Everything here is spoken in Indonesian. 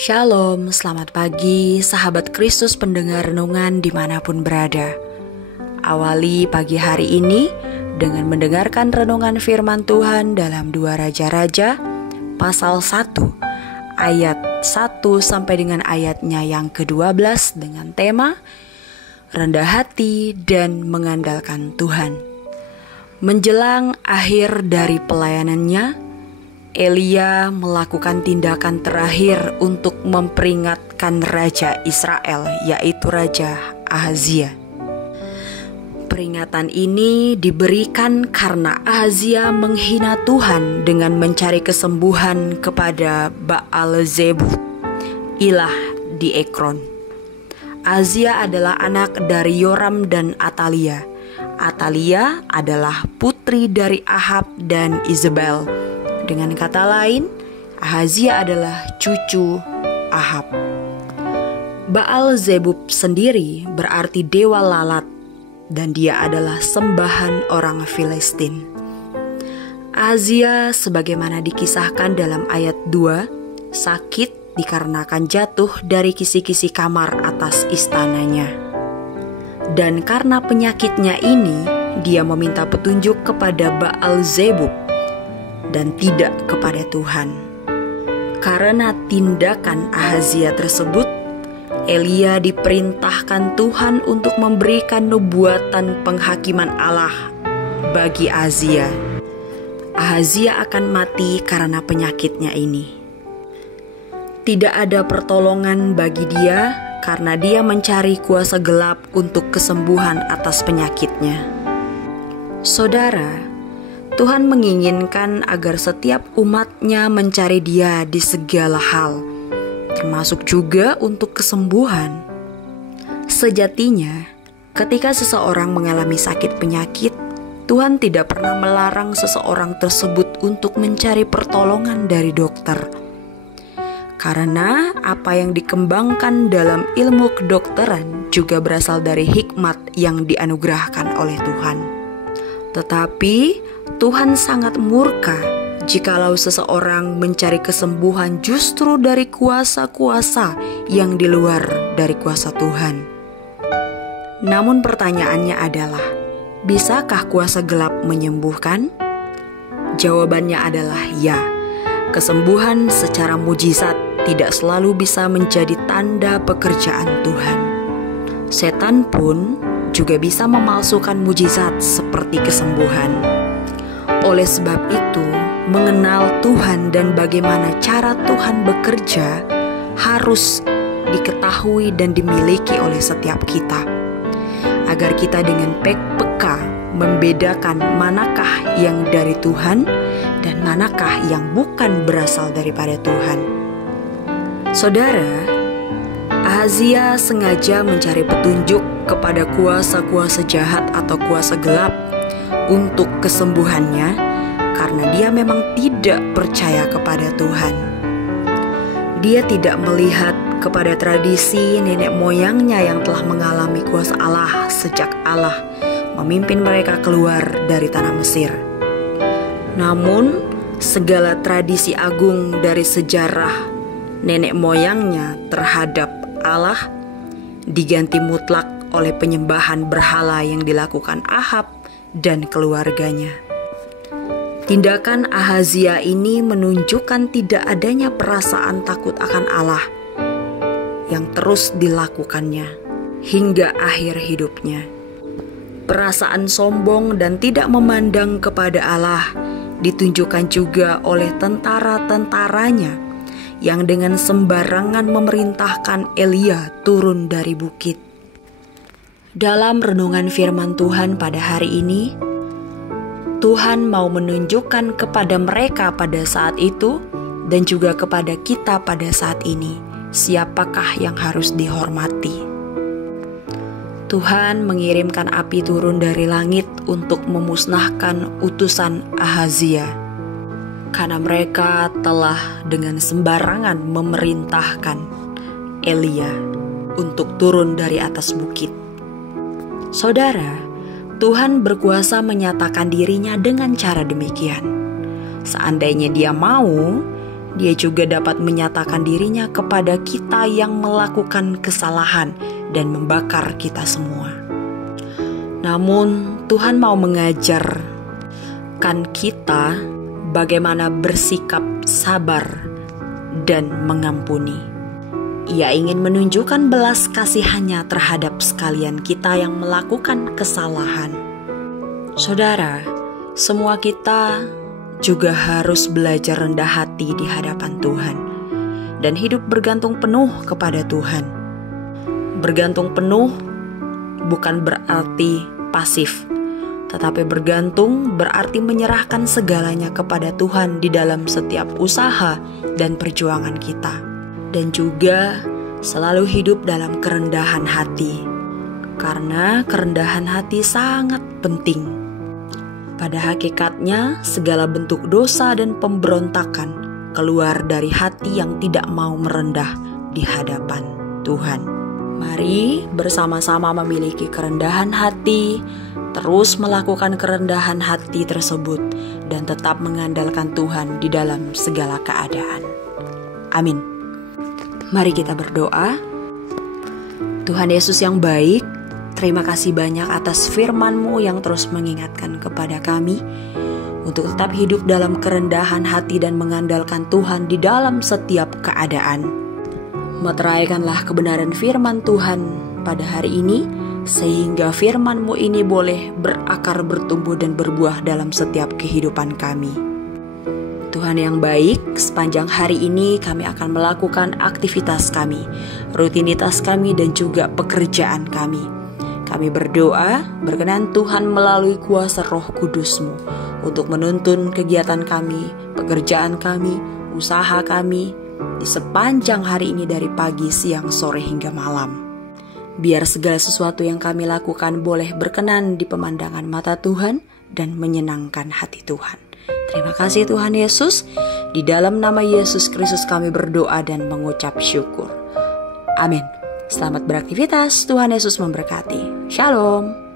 Shalom, selamat pagi sahabat Kristus pendengar renungan dimanapun berada. Awali pagi hari ini dengan mendengarkan renungan firman Tuhan dalam 2 Raja-Raja pasal 1 ayat 1 sampai dengan ayatnya yang ke-12 dengan tema rendah hati dan mengandalkan Tuhan. Menjelang akhir dari pelayanannya, Elia melakukan tindakan terakhir untuk memperingatkan Raja Israel, yaitu Raja Ahazia. Peringatan ini diberikan karena Ahazia menghina Tuhan dengan mencari kesembuhan kepada Baal-zebub, ilah di Ekron. Ahazia adalah anak dari Yoram dan Atalia. Atalia adalah putri dari Ahab dan Izebel. Dengan kata lain, Ahazia adalah cucu Ahab. Baal-zebub sendiri berarti dewa lalat, dan dia adalah sembahan orang Filistin. Ahazia sebagaimana dikisahkan dalam ayat 2, sakit dikarenakan jatuh dari kisi-kisi kamar atas istananya. Dan karena penyakitnya ini, dia meminta petunjuk kepada Baal-zebub dan tidak kepada Tuhan. Karena tindakan Ahazia tersebut, Elia diperintahkan Tuhan untuk memberikan nubuatan penghakiman Allah bagi Ahazia. Ahazia akan mati karena penyakitnya ini. Tidak ada pertolongan bagi dia karena dia mencari kuasa gelap untuk kesembuhan atas penyakitnya. Saudara, Tuhan menginginkan agar setiap umatnya mencari Dia di segala hal, termasuk juga untuk kesembuhan. Sejatinya, ketika seseorang mengalami sakit penyakit, Tuhan tidak pernah melarang seseorang tersebut untuk mencari pertolongan dari dokter. Karena apa yang dikembangkan dalam ilmu kedokteran juga berasal dari hikmat yang dianugerahkan oleh Tuhan. Tetapi Tuhan sangat murka jikalau seseorang mencari kesembuhan justru dari kuasa-kuasa yang di luar dari kuasa Tuhan. Namun pertanyaannya adalah, bisakah kuasa gelap menyembuhkan? Jawabannya adalah ya. Kesembuhan secara mujizat tidak selalu bisa menjadi tanda pekerjaan Tuhan. Setan pun juga bisa memalsukan mujizat seperti kesembuhan. Oleh sebab itu, mengenal Tuhan dan bagaimana cara Tuhan bekerja harus diketahui dan dimiliki oleh setiap kita, agar kita dengan peka membedakan manakah yang dari Tuhan dan manakah yang bukan berasal daripada Tuhan. Saudara, Ahazia sengaja mencari petunjuk kepada kuasa-kuasa jahat atau kuasa gelap untuk kesembuhannya karena dia memang tidak percaya kepada Tuhan. Dia tidak melihat kepada tradisi nenek moyangnya yang telah mengalami kuasa Allah sejak Allah memimpin mereka keluar dari tanah Mesir. Namun, segala tradisi agung dari sejarah nenek moyangnya terhadap Allah diganti mutlak oleh penyembahan berhala yang dilakukan Ahab dan keluarganya. Tindakan Ahazia ini menunjukkan tidak adanya perasaan takut akan Allah yang terus dilakukannya hingga akhir hidupnya. Perasaan sombong dan tidak memandang kepada Allah ditunjukkan juga oleh tentara-tentaranya yang dengan sembarangan memerintahkan Elia turun dari bukit. Dalam renungan firman Tuhan pada hari ini, Tuhan mau menunjukkan kepada mereka pada saat itu dan juga kepada kita pada saat ini, siapakah yang harus dihormati. Tuhan mengirimkan api turun dari langit untuk memusnahkan utusan Ahazia, karena mereka telah dengan sembarangan memerintahkan Elia untuk turun dari atas bukit. Saudara, Tuhan berkuasa menyatakan dirinya dengan cara demikian. Seandainya Dia mau, Dia juga dapat menyatakan dirinya kepada kita yang melakukan kesalahan dan membakar kita semua. Namun Tuhan mau mengajarkan kita bagaimana bersikap sabar dan mengampuni. Ia ingin menunjukkan belas kasihannya terhadap sekalian kita yang melakukan kesalahan. Saudara, semua kita juga harus belajar rendah hati di hadapan Tuhan dan hidup bergantung penuh kepada Tuhan. Bergantung penuh bukan berarti pasif, tetapi bergantung berarti menyerahkan segalanya kepada Tuhan di dalam setiap usaha dan perjuangan kita. Dan juga selalu hidup dalam kerendahan hati, karena kerendahan hati sangat penting. Pada hakikatnya, segala bentuk dosa dan pemberontakan keluar dari hati yang tidak mau merendah di hadapan Tuhan. Mari bersama-sama memiliki kerendahan hati, terus melakukan kerendahan hati tersebut, dan tetap mengandalkan Tuhan di dalam segala keadaan. Amin. Mari kita berdoa. Tuhan Yesus yang baik, terima kasih banyak atas firman-Mu yang terus mengingatkan kepada kami untuk tetap hidup dalam kerendahan hati dan mengandalkan Tuhan di dalam setiap keadaan. Meteraikanlah kebenaran firman Tuhan pada hari ini, sehingga firman-Mu ini boleh berakar, bertumbuh, dan berbuah dalam setiap kehidupan kami. Tuhan yang baik, sepanjang hari ini kami akan melakukan aktivitas kami, rutinitas kami, dan juga pekerjaan kami. Kami berdoa, berkenan Tuhan melalui kuasa Roh Kudus-Mu untuk menuntun kegiatan kami, pekerjaan kami, usaha kami di sepanjang hari ini dari pagi, siang, sore, hingga malam. Biar segala sesuatu yang kami lakukan boleh berkenan di pemandangan mata Tuhan dan menyenangkan hati Tuhan. Terima kasih Tuhan Yesus. Di dalam nama Yesus Kristus kami berdoa dan mengucap syukur. Amin. Selamat beraktivitas. Tuhan Yesus memberkati. Shalom.